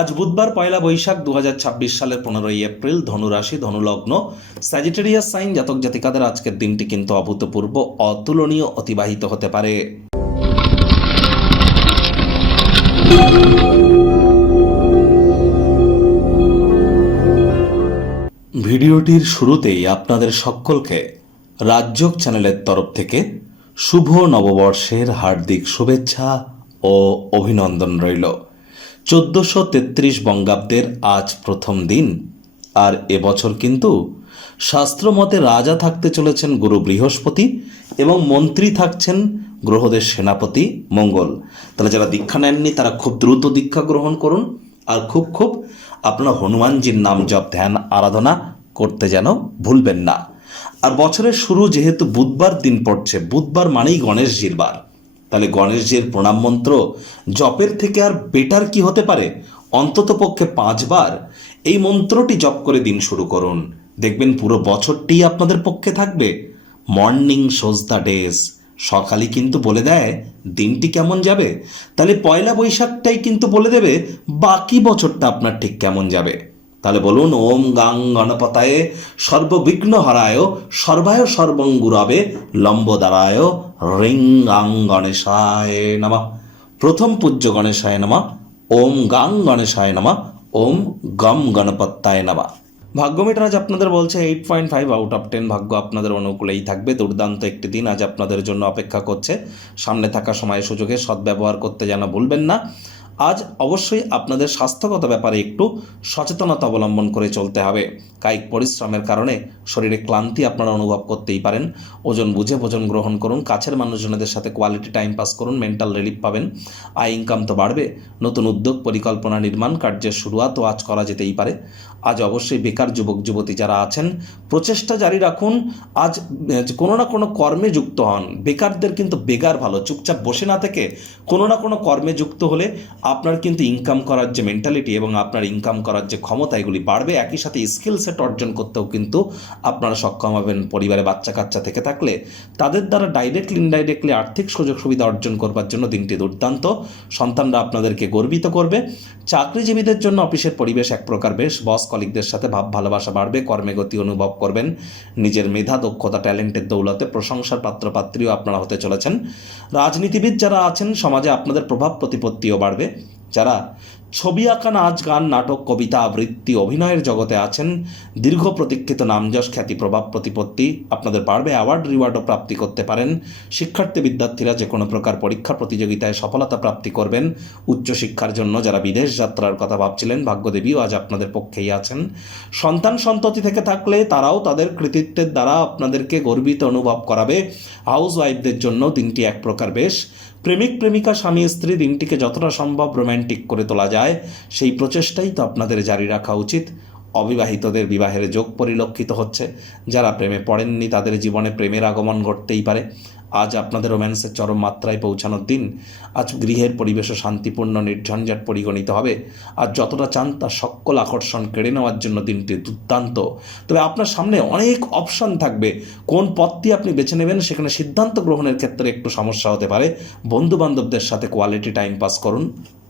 আজ বুধবার পয়লা বৈশাখ 2026 সালের 15ই এপ্রিল, ধনুরাশি, ধনুলগ্ন, স্যাজিটেরিয়াস সাইন জাতক জাতিকাদের আজকের দিনটি কিন্তু অভূতপূর্ব, অতুলনীয় অতিবাহিত হতে পারে। ভিডিওটির শুরুতেই আপনাদের সকলকে রাজযোগ চ্যানেলের তরফ থেকে শুভ নববর্ষের হার্দিক শুভেচ্ছা ও অভিনন্দন রইল। 1433 বঙ্গাব্দের আজ প্রথম দিন, আর এবছর কিন্তু শাস্ত্রমতে রাজা থাকতে চলেছেন গুরু বৃহস্পতি এবং মন্ত্রী থাকছেন গ্রহদের সেনাপতি মঙ্গল। তাহলে যারা দীক্ষা নেননি তারা খুব দ্রুত দীক্ষা গ্রহণ করুন, আর খুব আপনারা হনুমানজির নাম জপ ধ্যান আরাধনা করতে যেন ভুলবেন না। আর বছরের শুরু যেহেতু বুধবার দিন পড়ছে, বুধবার মানেই গণেশজির বার, তাহলে গণেশজির প্রণাম মন্ত্র জপের থেকে আর বেটার কি হতে পারে? অন্তত পক্ষে 5 বার এই মন্ত্রটি জপ করে দিন শুরু করুন, দেখবেন পুরো বছরটি আপনাদের পক্ষে থাকবে। মর্নিং শোজ দ্য ডেজ, সকালই কিন্তু বলে দেয় দিনটি কেমন যাবে। তাহলে পয়লা বৈশাখটাই কিন্তু বলে দেবে বাকি বছরটা আপনার ঠিক কেমন যাবে। তাহলে বলুন, ওম গাং গণপতায়ে সর্ববিঘ্ন হরায় সর্বায় সর্বঙ্গুরাবে লম্বদারায় রিং গাং গণেশায় নমঃ। প্রথম পূজ্য গণেশায় নমঃ। ওম গাং গণেশায় নমঃ। ওম গম গণপত্তায় নমঃ। ভাগ্যমিটার আজ আপনাদের বলছে 8.5 আউট অফ 10, ভাগ্য আপনাদের অনুকূলেই থাকবে। দুর্দান্ত একটি দিন আজ আপনাদের জন্য অপেক্ষা করছে। সামনে থাকা সময় সুযোগে সদ্ব্যবহার করতে যেন ভুলবেন না। আজ অবশ্যই আপনাদের স্বাস্থ্যগত ব্যাপারে একটু সচেতনতা অবলম্বন করে চলতে হবে। কায়িক পরিশ্রমের কারণে শরীরে ক্লান্তি আপনারা অনুভব করতেই পারেন। ওজন বুঝে ভোজন গ্রহণ করুন, কাছের মানুষজনদের সাথে কোয়ালিটি টাইম পাস করুন, মেন্টাল রিলিফ পাবেন। আয় ইনকাম তো বাড়বে। নতুন উদ্যোগ পরিকল্পনা নির্মাণ কার্যের শুরুয়াতও আজ করা যেতেই পারে। আজ অবশ্যই বেকার যুবক যুবতী যারা আছেন প্রচেষ্টা জারি রাখুন। আজ কোনো না কোনো কর্মে যুক্ত হন। বেকারদের কিন্তু বেকার ভালো, চুপচাপ বসে না থেকে কোনো না কোনো কর্মে যুক্ত হলে আপনার কিন্তু ইনকাম করার যে মেন্টালিটি এবং আপনার ইনকাম করার যে ক্ষমতা এগুলি বাড়বে। একই সাথে স্কিল সেট অর্জন করতেও কিন্তু আপনারা সক্ষম হবেন। পরিবারে বাচ্চা কাচ্চা থেকে থাকলে তাদের দ্বারা ডাইরেক্টলি ইনডাইরেক্টলি আর্থিক সুযোগ সুবিধা অর্জন করবার জন্য দিনটি দুর্দান্ত। সন্তানরা আপনাদেরকে গর্বিত করবে। চাকরিজীবীদের জন্য অফিসের পরিবেশ এক প্রকার বেশ। বস কলিগদের সাথে ভাব ভালোবাসা বাড়বে, কর্মে গতি অনুভব করবেন। নিজের মেধা দক্ষতা ট্যালেন্টের দৌলতে প্রশংসার পাত্রপাত্রীও আপনারা হতে চলেছেন। রাজনীতিবিদ যারা আছেন সমাজে আপনাদের প্রভাব প্রতিপত্তিও বাড়বে। যারা ছবি আঁকা, নাচ গান নাটক কবিতা আবৃত্তি অভিনয়ের জগতে আছেন, দীর্ঘ প্রতীক্ষিত নামযশ খ্যাতি প্রভাব প্রতিপত্তি আপনাদের বাড়বে। অ্যাওয়ার্ড রিওয়ার্ডও প্রাপ্তি করতে পারেন। শিক্ষার্থী বিদ্যার্থীরা যে কোনো প্রকার পরীক্ষা প্রতিযোগিতায় সফলতা প্রাপ্তি করবেন। উচ্চশিক্ষার জন্য যারা বিদেশ যাত্রার কথা ভাবছিলেন, ভাগ্যদেবীও আজ আপনাদের পক্ষেই আছেন। সন্তান সন্ততি থেকে থাকলে তারাও তাদের কৃতিত্বের দ্বারা আপনাদেরকে গর্বিত অনুভব করাবে। হাউস ওয়াইফদের জন্য দিনটি এক প্রকার বেশ। প্রেমিক প্রেমিকা স্বামী স্ত্রী দিনটিকে যতটা সম্ভব রোম্যান্টিক করে তোলা যায় সেই প্রচেষ্টাই তো আপনাদের জারি রাখা উচিত। অবিবাহিতদের বিবাহের যোগ পরিলক্ষিত হচ্ছে। যারা প্রেমে পড়েননি তাদের জীবনে প্রেমের আগমন ঘটতেই পারে। আজ আপনাদের রোম্যান্সের চরম মাত্রায় পৌঁছানোর দিন। আজ গৃহের পরিবেশও শান্তিপূর্ণ নির্ঝঞ্ঝাট পরিগণিত হবে। আর যতটা চান তার সকল আকর্ষণ কেড়ে নেওয়ার জন্য দিনটি দুর্দান্ত। তবে আপনার সামনে অনেক অপশন থাকবে। কোন পথটি আপনি বেছে নেবেন সেখানে সিদ্ধান্ত গ্রহণের ক্ষেত্রে একটু সমস্যা হতে পারে। বন্ধু বান্ধবদের সাথে কোয়ালিটি টাইম পাস করুন।